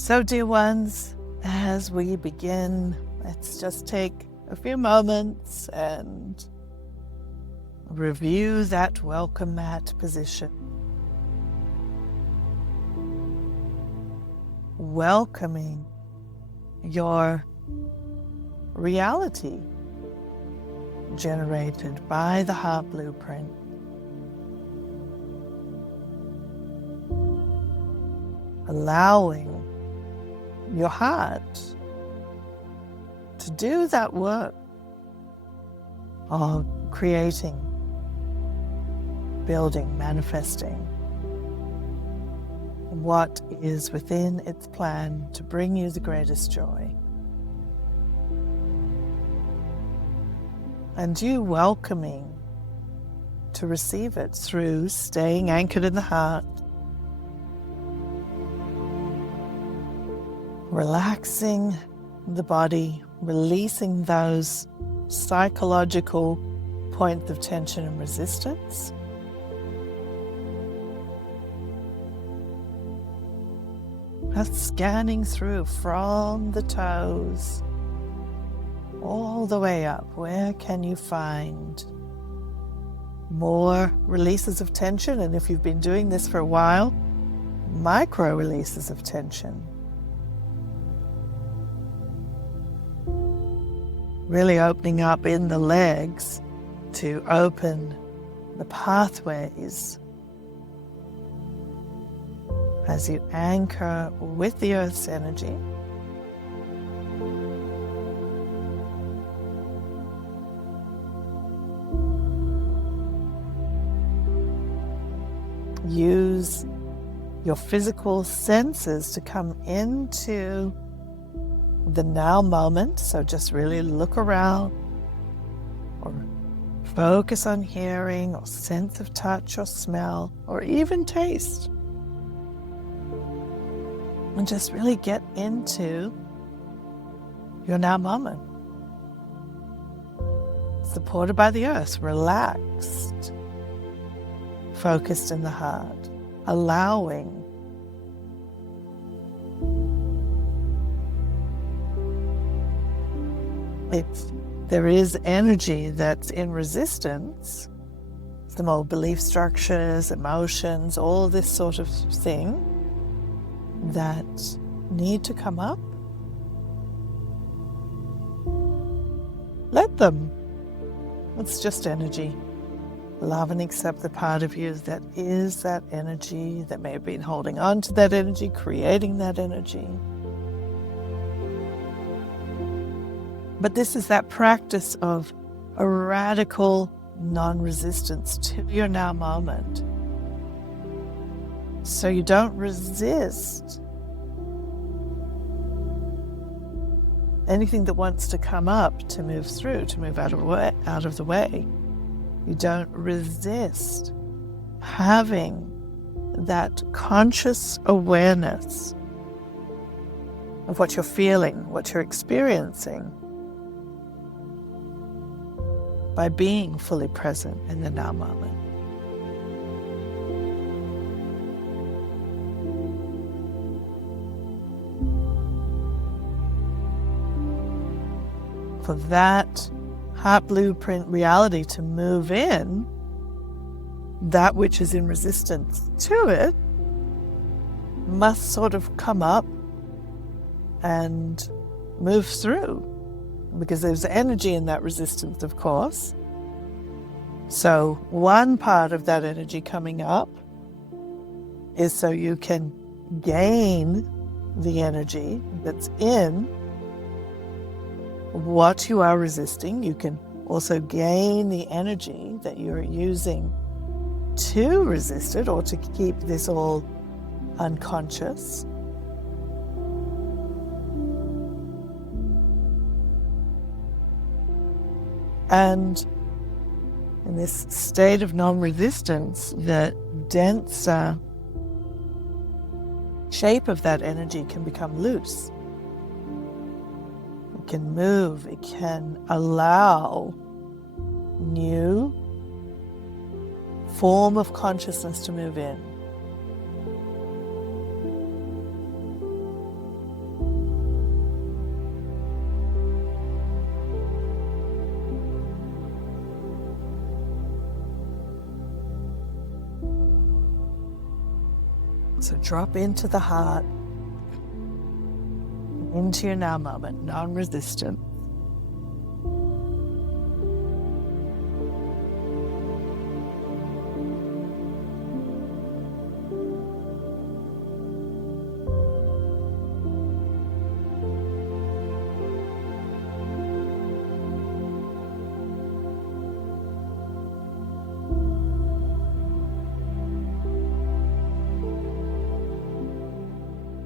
So, dear ones, as we begin, let's just take a few moments and review that welcome mat position. Welcoming your reality generated by the heart blueprint. Allowing your heart to do that work of creating, building, manifesting what is within its plan to bring you the greatest joy. And you welcoming to receive it through staying anchored in the heart, relaxing the body, releasing those psychological points of tension and resistance. Just scanning through from the toes all the way up. Where can you find more releases of tension? And if you've been doing this for a while, micro releases of tension. Really opening up in the legs to open the pathways as you anchor with the earth's energy. Use your physical senses to come into the now moment. So just really look around or focus on hearing or sense of touch or smell or even taste. And just really get into your now moment. Supported by the earth, relaxed, focused in the heart, allowing if there is energy that's in resistance, some old belief structures, emotions, all this sort of thing that need to come up, let them. It's just energy. Love and accept the part of you that is that energy, that may have been holding on to that energy, creating that energy. But this is that practice of a radical non-resistance to your now moment. So you don't resist anything that wants to come up, to move through, to move out of the way. You don't resist having that conscious awareness of what you're feeling, what you're experiencing, by being fully present in the now moment. For that heart blueprint reality to move in, that which is in resistance to it must sort of come up and move through, because there's energy in that resistance, of course. So one part of that energy coming up is so you can gain the energy that's in what you are resisting. You can also gain the energy that you're using to resist it or to keep this all unconscious. And in this state of non-resistance, the denser shape of that energy can become loose. It can move, it can allow new form of consciousness to move in. So drop into the heart, into your now moment, non-resistant.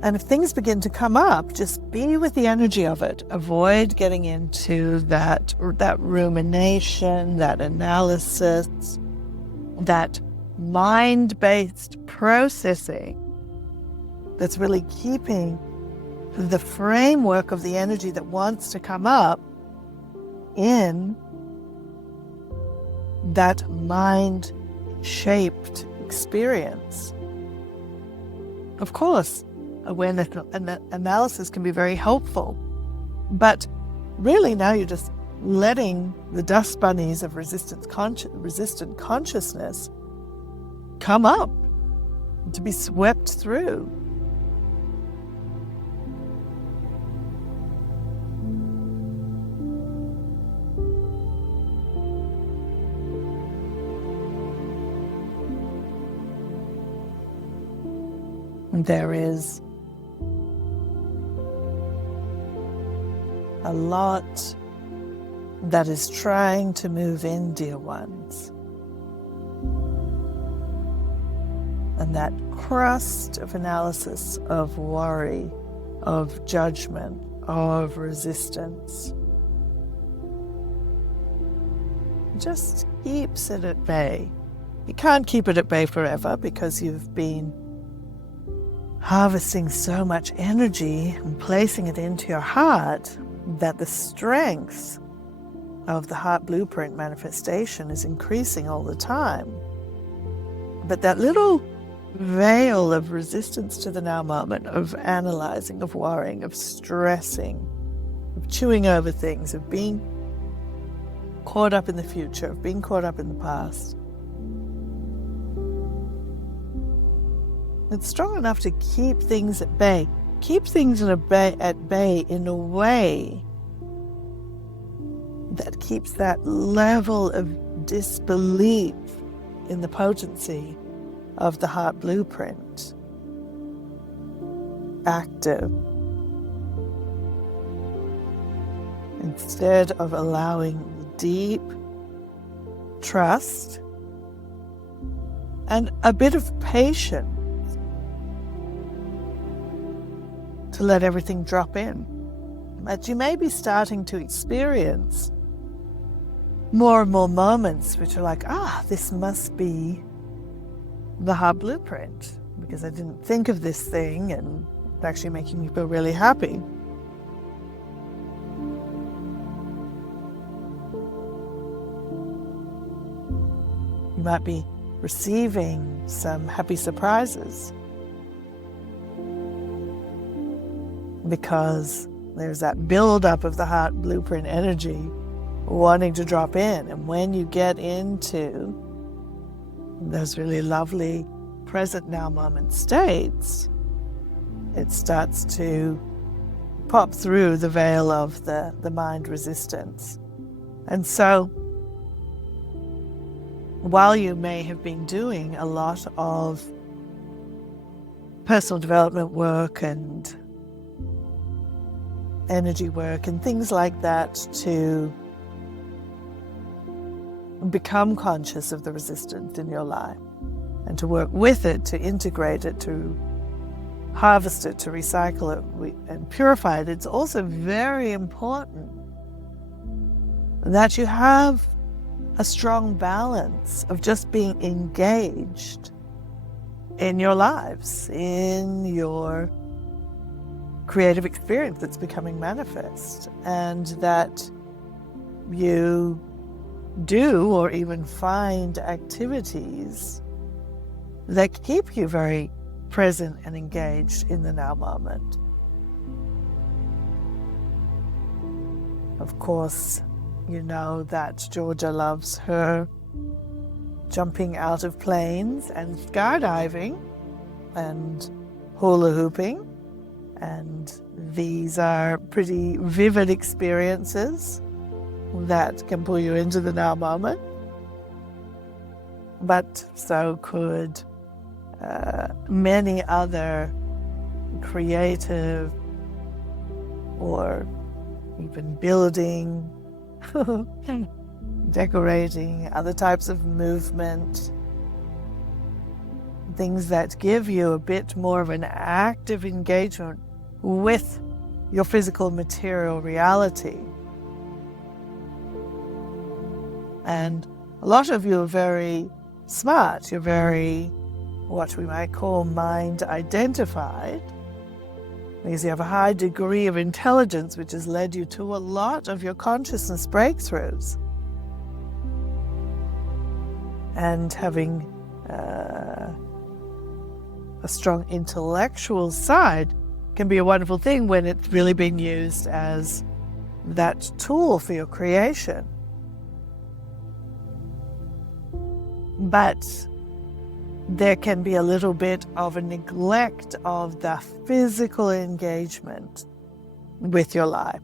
And if things begin to come up, just be with the energy of it. Avoid getting into that rumination, that analysis, that mind-based processing that's really keeping the framework of the energy that wants to come up in that mind-shaped experience. Of course, awareness and analysis can be very helpful, but really now you're just letting the dust bunnies of resistant consciousness come up to be swept through. There is a lot that is trying to move in, dear ones. And that crust of analysis, of worry, of judgment, of resistance just keeps it at bay. You can't keep it at bay forever because you've been harvesting so much energy and placing it into your heart that the strength of the heart blueprint manifestation is increasing all the time. But that little veil of resistance to the now moment, of analyzing, of worrying, of stressing, of chewing over things, of being caught up in the future, of being caught up in the past, it's strong enough to keep things at bay. Keep things at bay in a way that keeps that level of disbelief in the potency of the heart blueprint active, instead of allowing deep trust and a bit of patience to let everything drop in. But you may be starting to experience more and more moments which are like, this must be the heart blueprint, because I didn't think of this thing and it's actually making me feel really happy. You might be receiving some happy surprises because there's that build-up of the heart blueprint energy wanting to drop in. And when you get into those really lovely present now moment states, it starts to pop through the veil of the mind resistance. And so while you may have been doing a lot of personal development work and energy work and things like that to become conscious of the resistance in your life and to work with it, to integrate it, to harvest it, to recycle it and purify it, it's also very important that you have a strong balance of just being engaged in your lives, in your creative experience that's becoming manifest, and that you do or even find activities that keep you very present and engaged in the now moment. Of course, you know that Georgia loves her jumping out of planes and skydiving. and hula hooping. And these are pretty vivid experiences that can pull you into the now moment. But so could many other creative or even building, decorating, other types of movement, things that give you a bit more of an active engagement with your physical material reality. And a lot of you are very smart. You're very, what we might call, mind identified, because you have a high degree of intelligence, which has led you to a lot of your consciousness breakthroughs. And having a strong intellectual side can be a wonderful thing when it's really being used as that tool for your creation. But there can be a little bit of a neglect of the physical engagement with your life.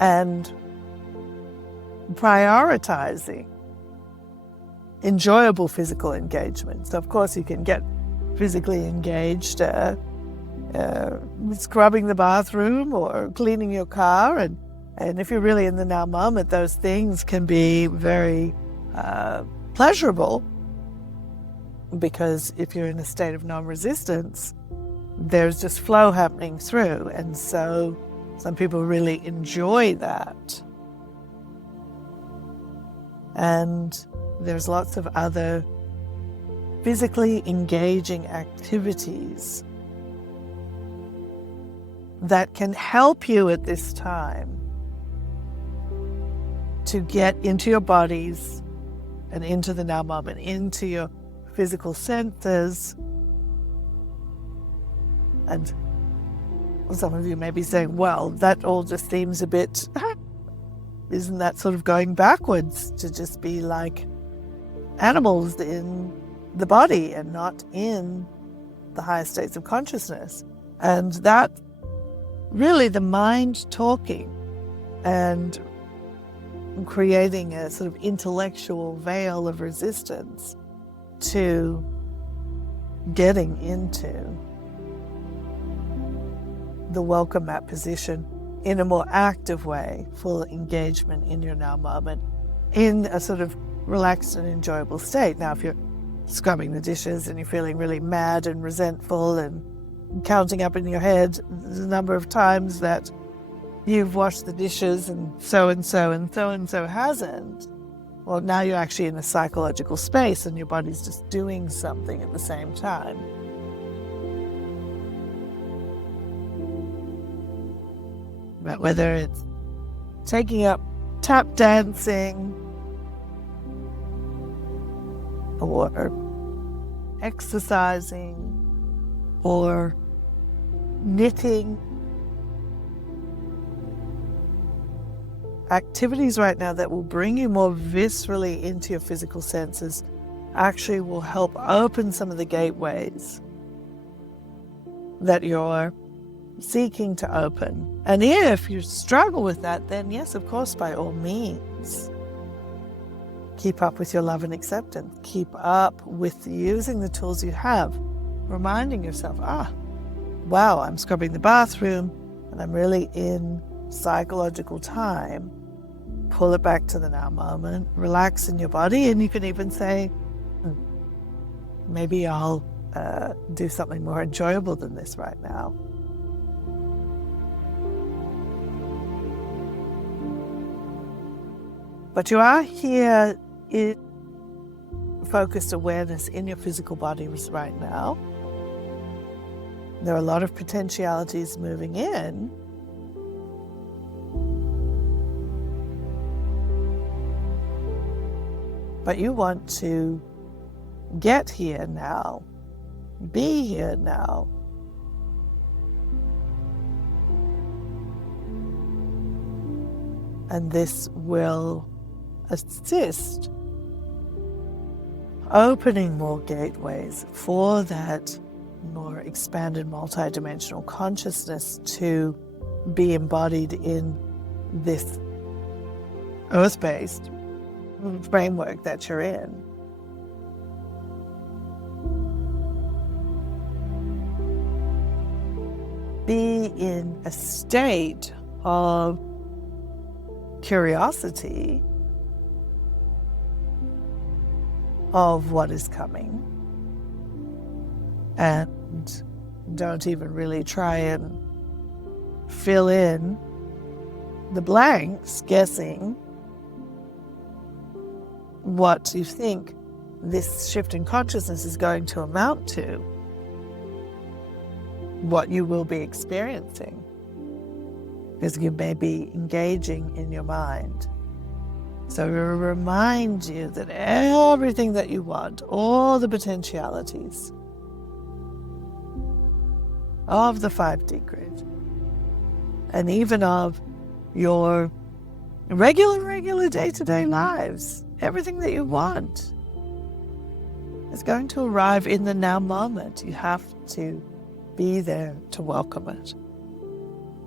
And prioritizing enjoyable physical engagement. So of course you can get physically engaged scrubbing the bathroom or cleaning your car, and if you're really in the now moment, those things can be very pleasurable, because if you're in a state of non-resistance, there's just flow happening through, and so some people really enjoy that. And there's lots of other physically engaging activities that can help you at this time to get into your bodies and into the now moment, into your physical senses. And some of you may be saying, well, that all just seems a bit, isn't that sort of going backwards to just be like animals in the body and not in the higher states of consciousness? And that really, the mind talking and creating a sort of intellectual veil of resistance to getting into the welcome mat position in a more active way, full engagement in your now moment, in a sort of relaxed and enjoyable state. Now, if you're scrubbing the dishes and you're feeling really mad and resentful and counting up in your head the number of times that you've washed the dishes and so and so and so and so hasn't, well, now you're actually in a psychological space and your body's just doing something at the same time. But whether it's taking up tap dancing or exercising or knitting, activities right now that will bring you more viscerally into your physical senses actually will help open some of the gateways that you're seeking to open. And if you struggle with that, then yes, of course, by all means, keep up with your love and acceptance. Keep up with using the tools you have, reminding yourself, wow, I'm scrubbing the bathroom and I'm really in psychological time. Pull it back to the now moment, relax in your body, and you can even say, maybe I'll do something more enjoyable than this right now. But you are here in focused awareness in your physical bodies right now. There are a lot of potentialities moving in. But you want to get here now, be here now. And this will assist opening more gateways for that more expanded multidimensional consciousness to be embodied in this earth-based framework that you're in. Be in a state of curiosity of what is coming, and don't even really try and fill in the blanks guessing what you think this shift in consciousness is going to amount to, what you will be experiencing, because you may be engaging in your mind. So it will remind you that everything that you want, all the potentialities of the 5D grid, and even of your regular day-to-day lives, everything that you want is going to arrive in the now moment. You have to be there to welcome it.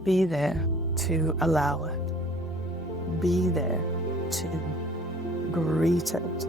Be there to allow it. Be there to greet it.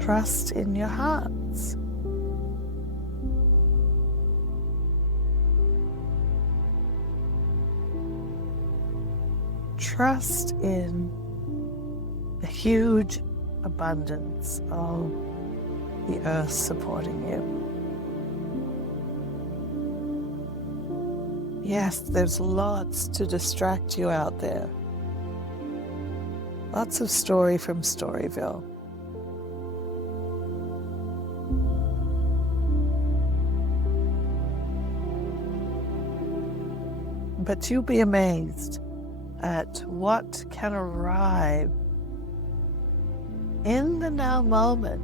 Trust in your hearts. Trust in the huge abundance of the earth supporting you. Yes, there's lots to distract you out there. Lots of story from Storyville. But you'll be amazed at what can arrive in the now moment,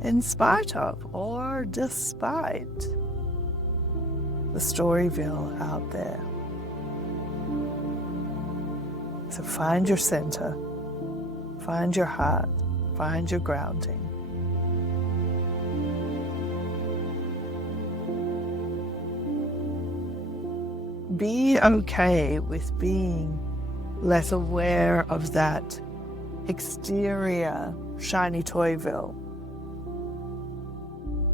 in spite of or despite the Storyville out there. So find your center, find your heart, find your grounding. Be okay with being less aware of that exterior shiny Toyville.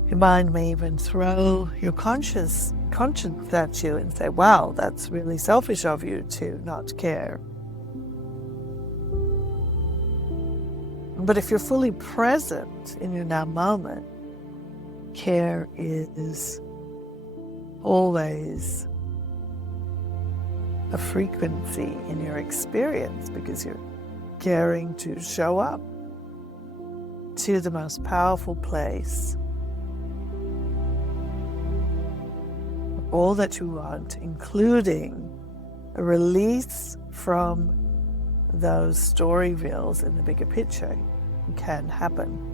Your mind may even throw your conscience at you and say, wow, that's really selfish of you to not care. But if you're fully present in your now moment, care is always a frequency in your experience, because you're caring to show up to the most powerful place. All that you want, including a release from those Storyvilles in the bigger picture, can happen.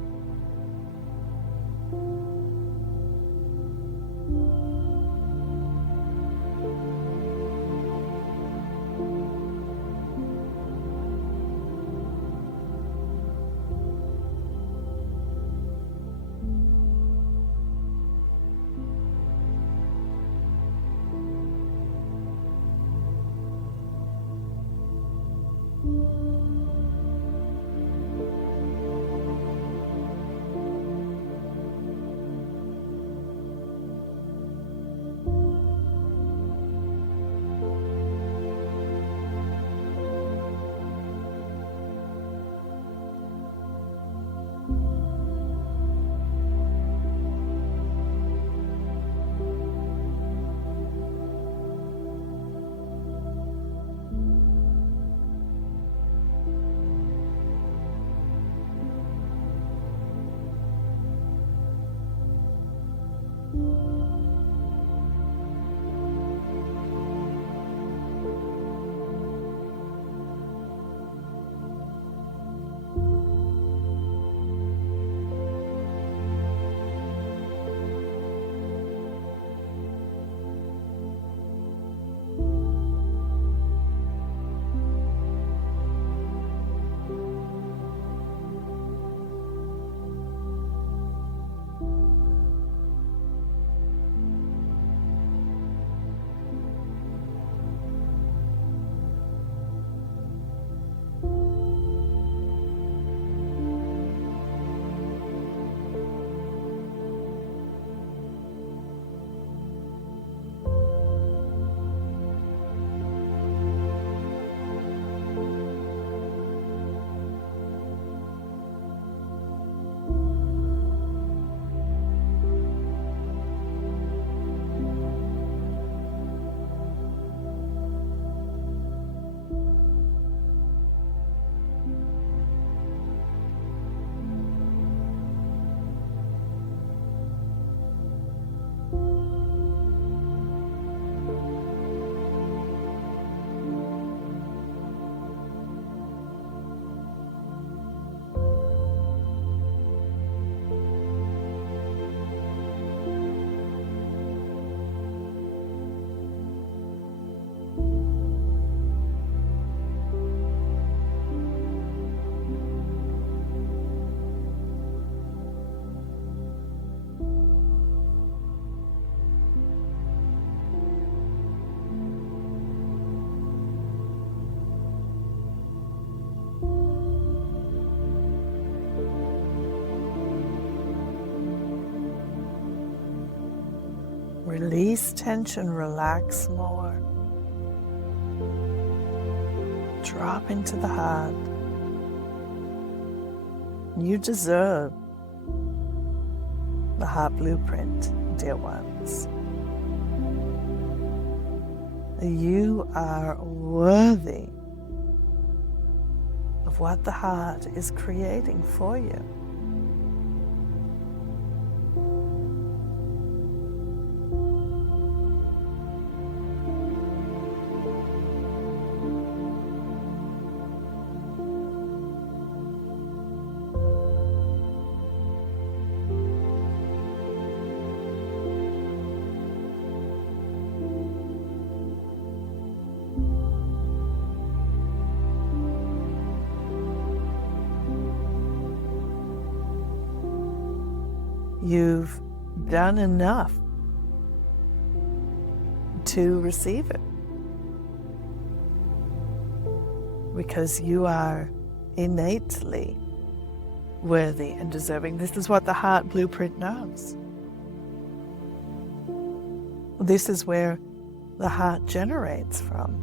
Release tension, relax more. Drop into the heart. You deserve the heart blueprint, dear ones. You are worthy of what the heart is creating for you. You've done enough to receive it, because you are innately worthy and deserving. This is what the heart blueprint knows. This is where the heart generates from.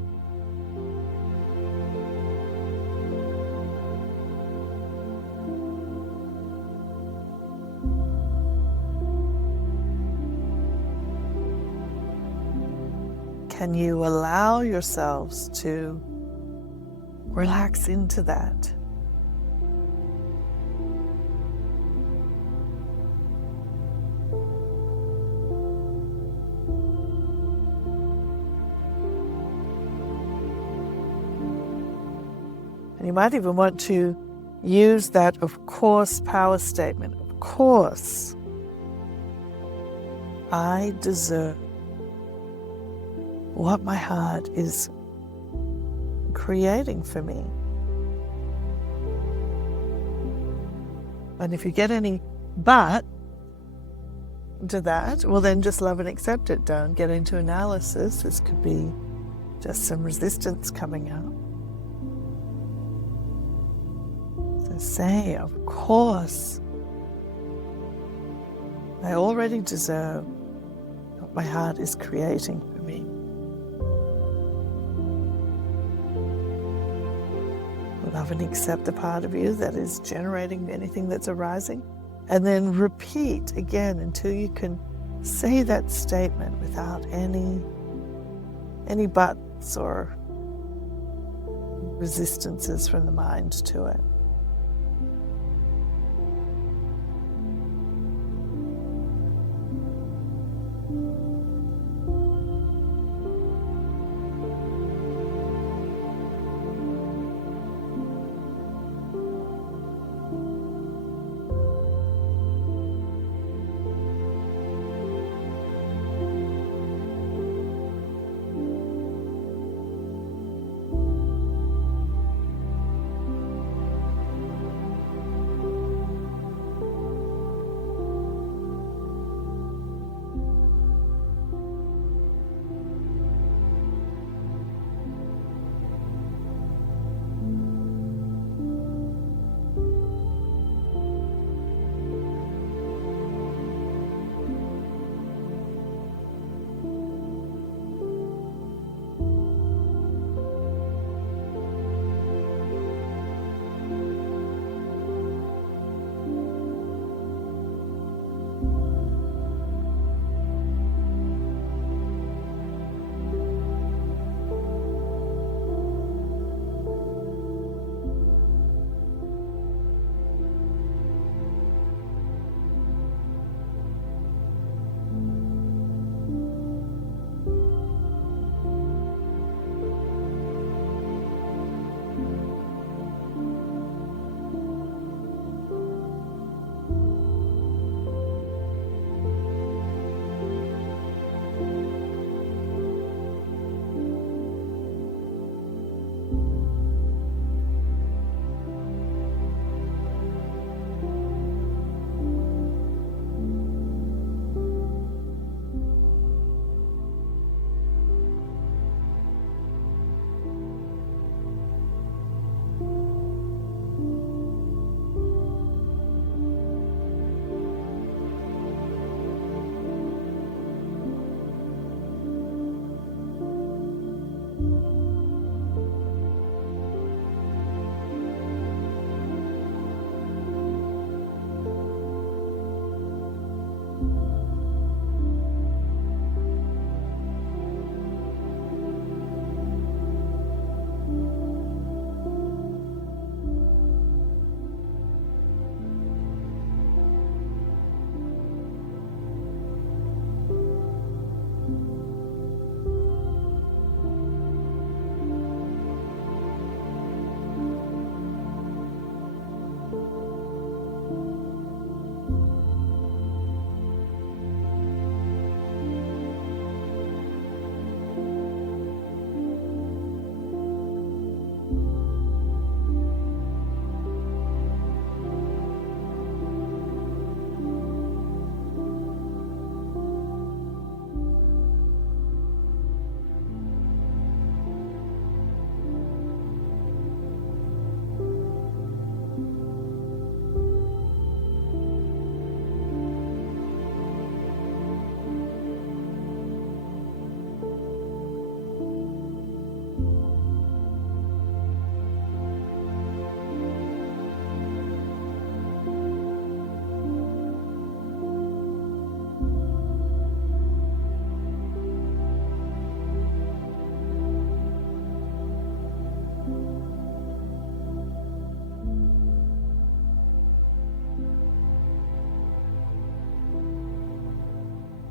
Can you allow yourselves to relax into that? And you might even want to use that of course power statement. Of course, I deserve what my heart is creating for me. And if you get any but to that, well then just love and accept it. Don't get into analysis. This could be just some resistance coming up. So say, of course, I already deserve what my heart is creating for me. Love and accept the part of you that is generating anything that's arising. And then repeat again until you can say that statement without any buts or resistances from the mind to it.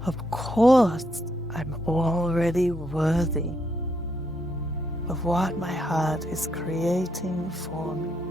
Of course, I'm already worthy of what my heart is creating for me.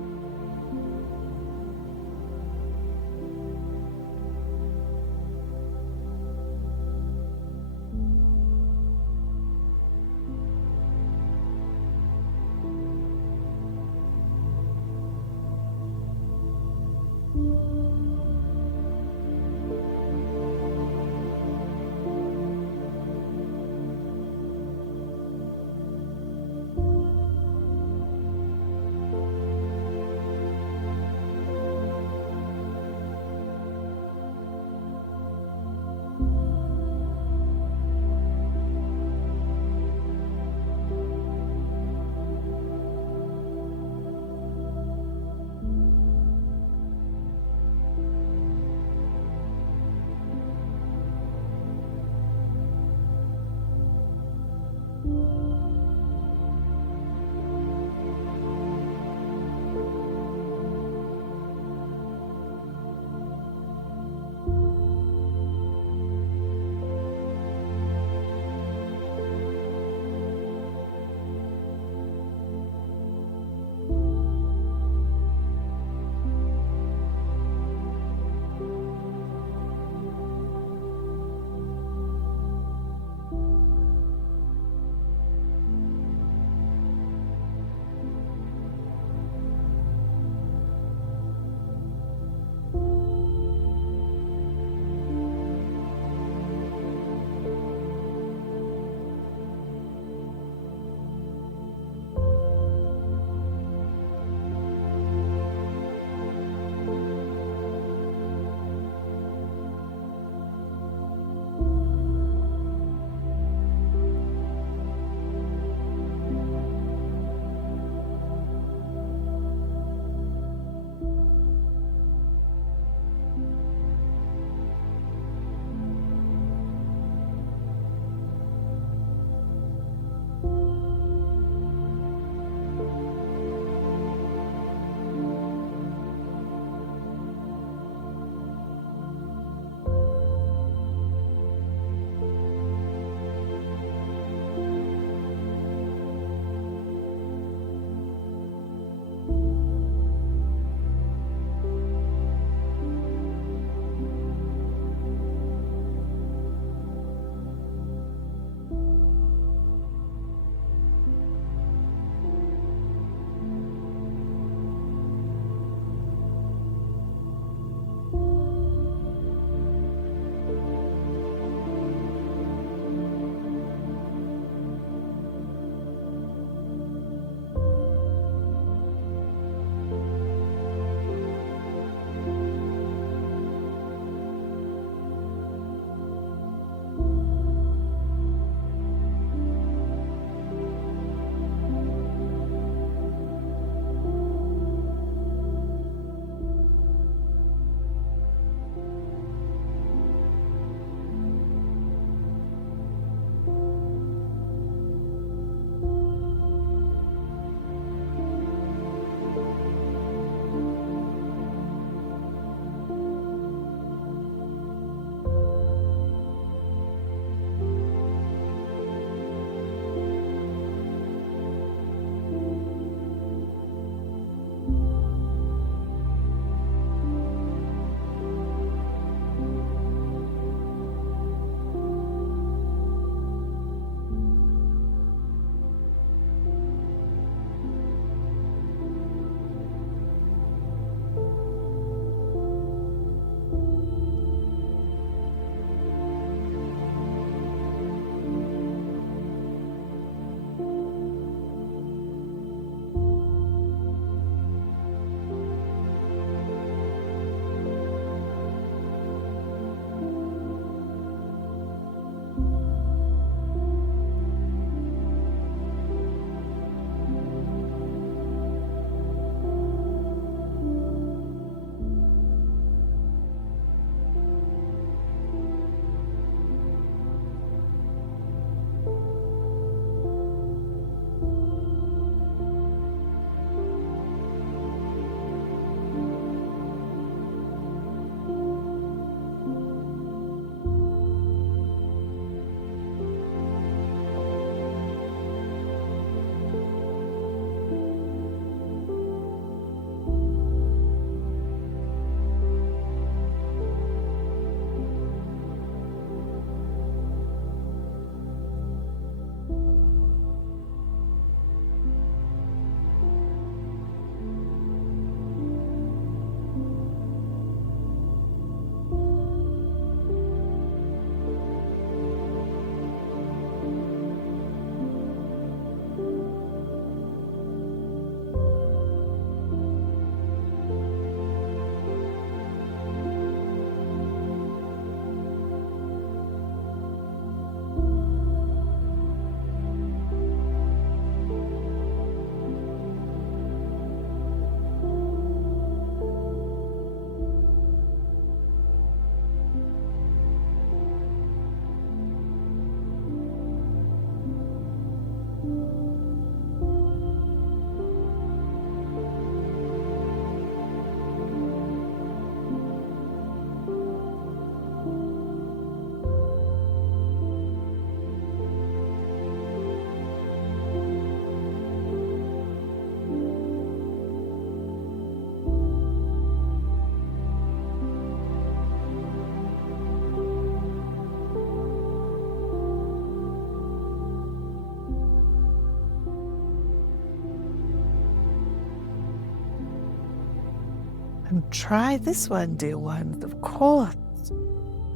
Try this one, dear ones. Of course,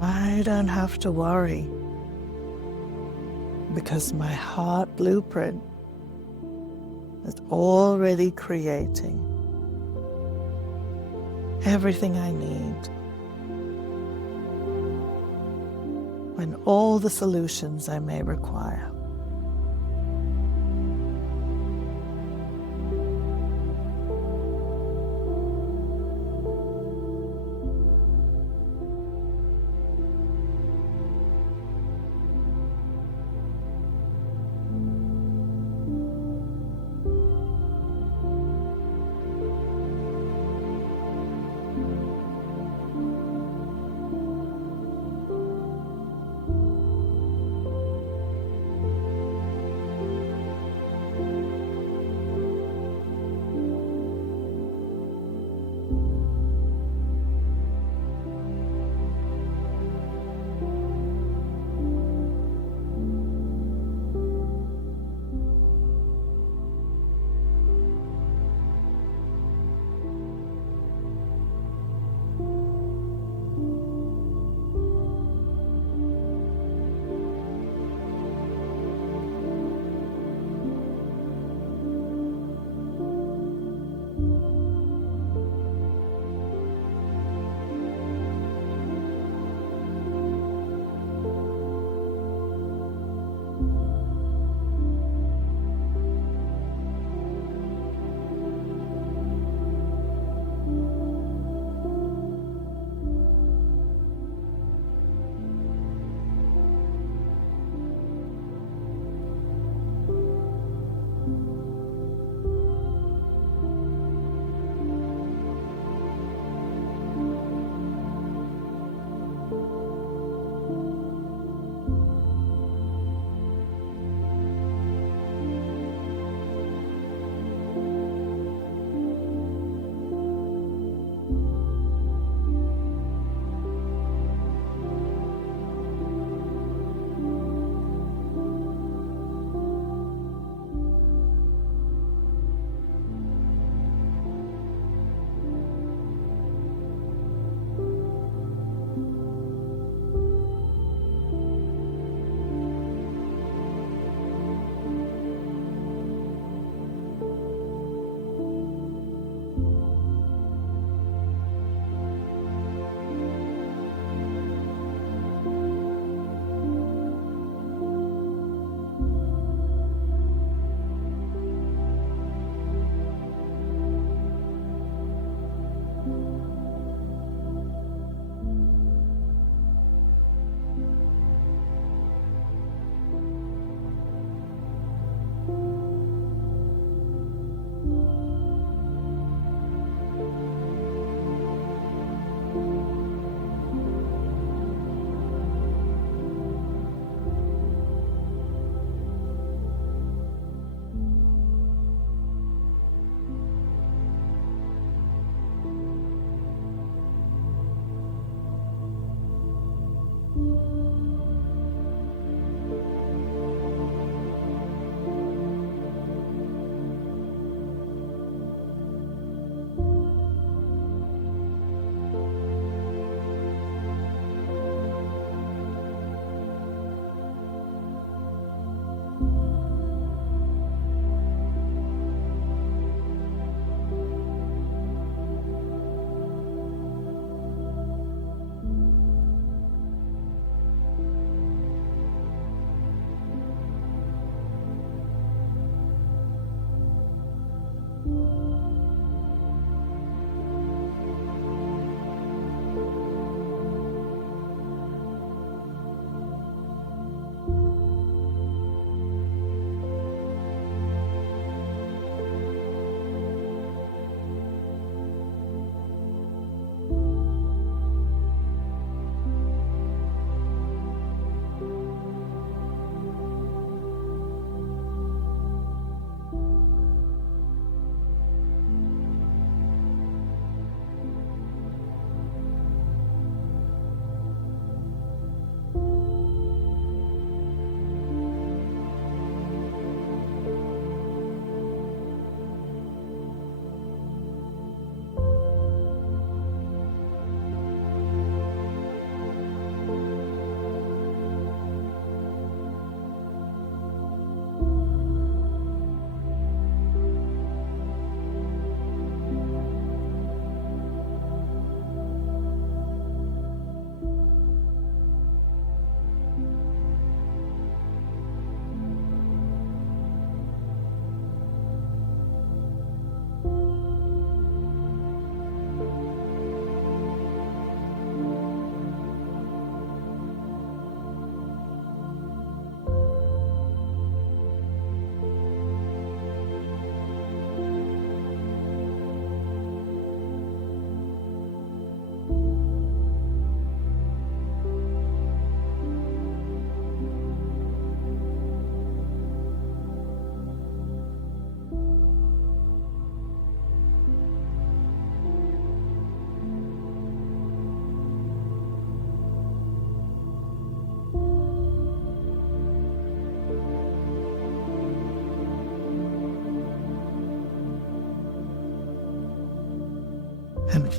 I don't have to worry because my heart blueprint is already creating everything I need and all the solutions I may require.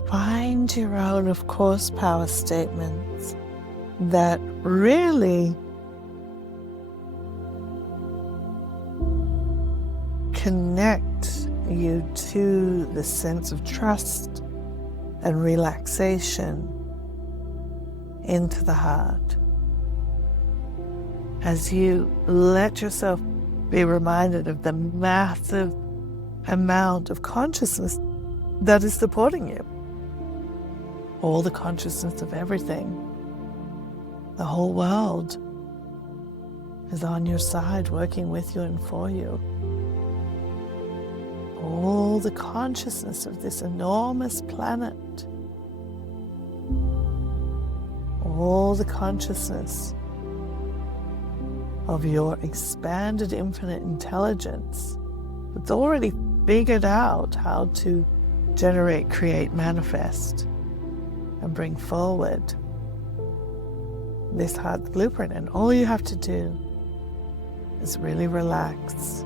Find your own, of course, power statements that really connect you to the sense of trust and relaxation into the heart. As you let yourself be reminded of the massive amount of consciousness that is supporting you. All the consciousness of everything. The whole world is on your side, working with you and for you. All the consciousness of this enormous planet. All the consciousness of your expanded infinite intelligence that's already figured out how to generate, create, manifest, and bring forward this heart's blueprint. And all you have to do is really relax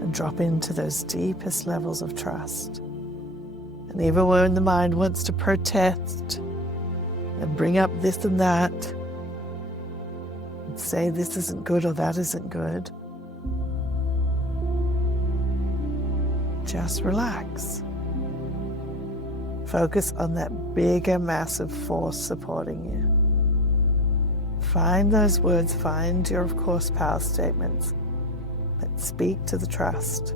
and drop into those deepest levels of trust. And even when the mind wants to protest and bring up this and that, and say this isn't good or that isn't good, just relax. Focus on that bigger, massive force supporting you. Find those words, find your, of course, power statements that speak to the trust.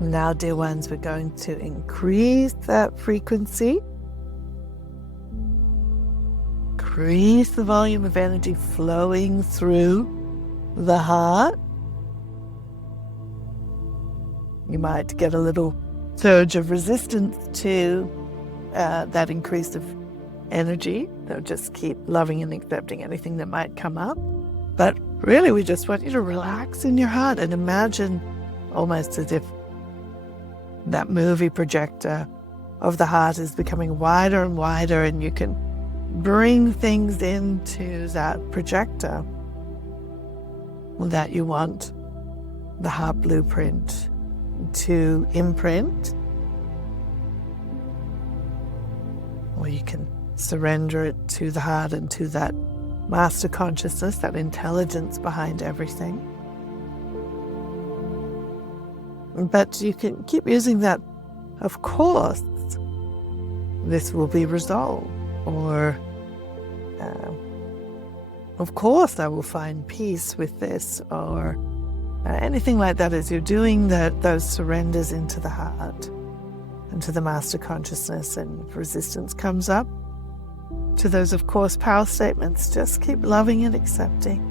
Now, dear ones, we're going to increase that frequency, increase the volume of energy flowing through the heart. You might get a little surge of resistance to that increase of energy. So just keep loving and accepting anything that might come up. But really, we just want you to relax in your heart and imagine almost as if that movie projector of the heart is becoming wider and wider, and you can bring things into that projector that you want the heart blueprint to imprint, or you can surrender it to the heart and to that master consciousness, that intelligence behind everything. But you can keep using that, of course, this will be resolved, or of course I will find peace with this, or anything like that. As you're doing those surrenders into the heart, into the master consciousness, and if resistance comes up to those, of course, power statements, just keep loving and accepting.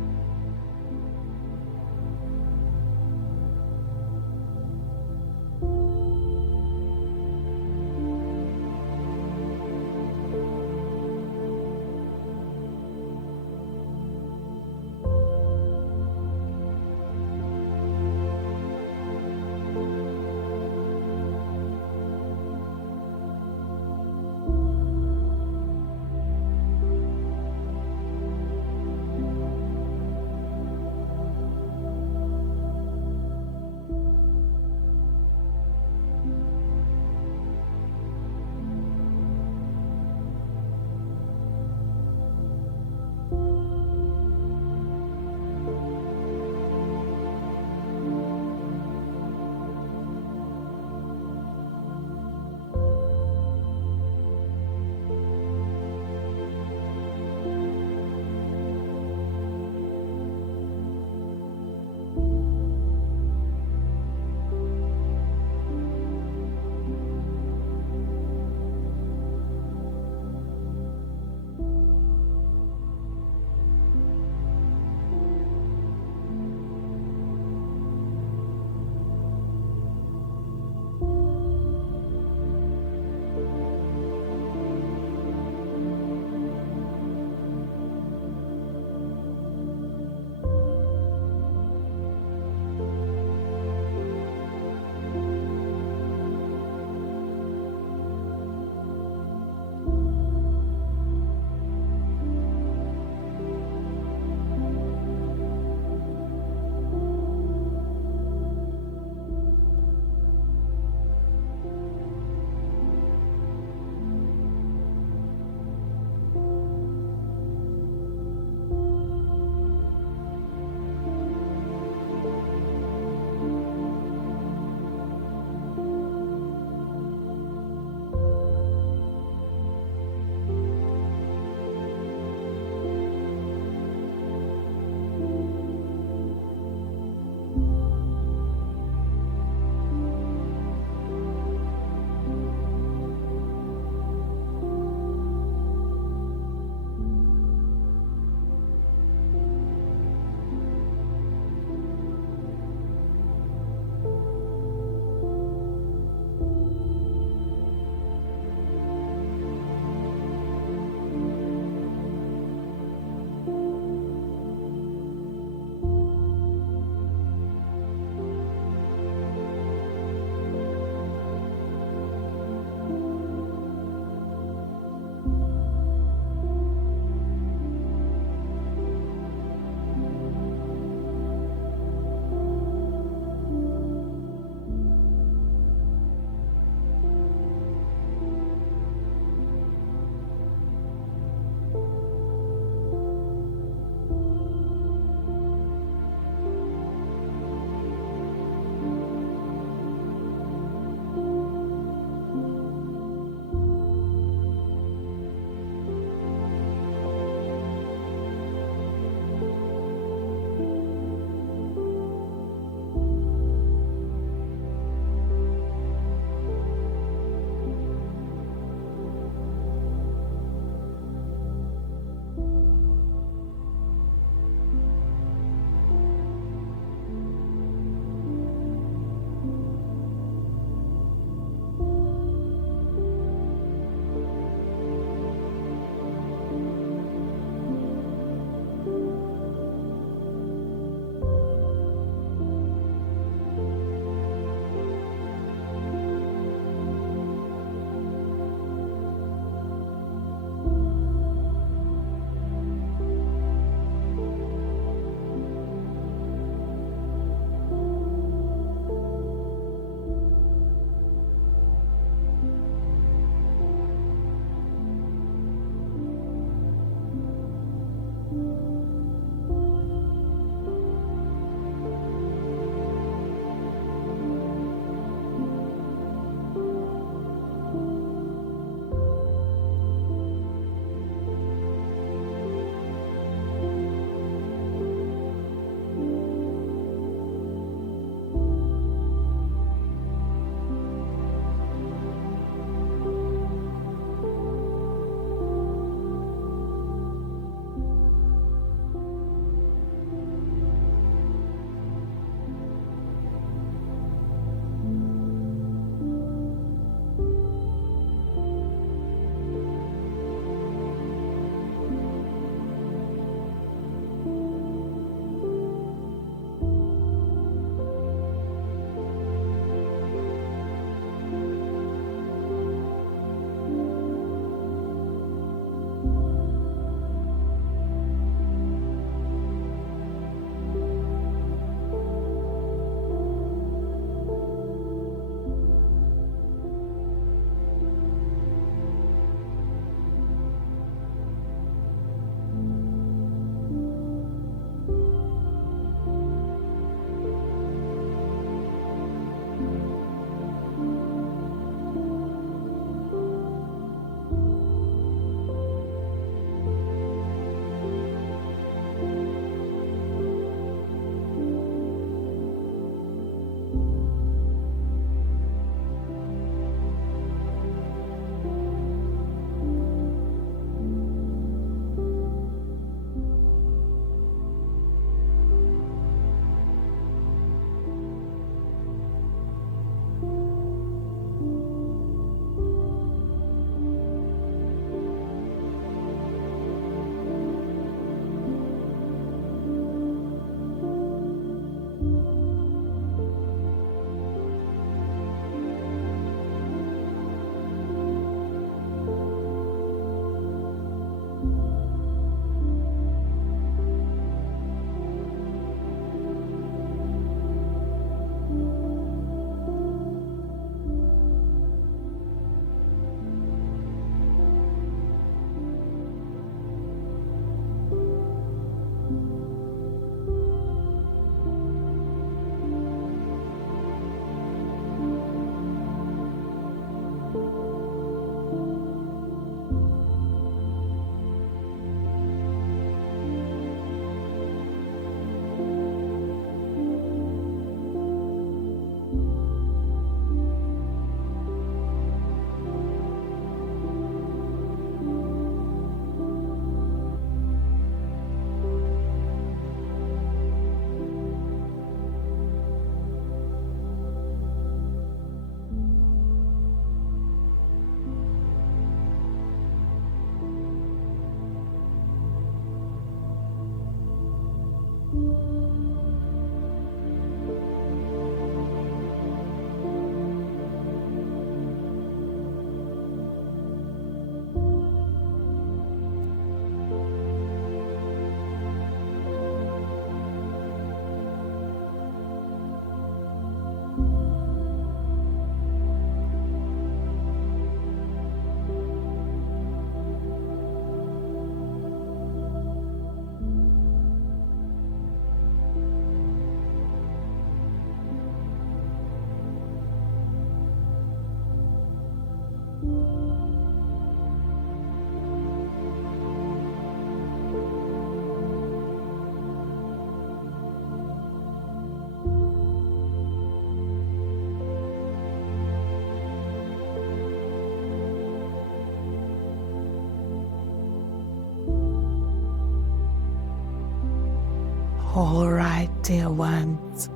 All right, dear ones.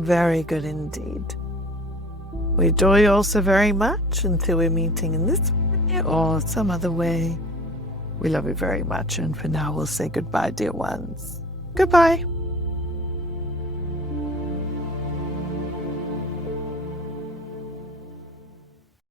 Very good indeed. We adore you all so very much. Until we're meeting in this way or some other way, we love you very much. And for now, we'll say goodbye, dear ones. Goodbye.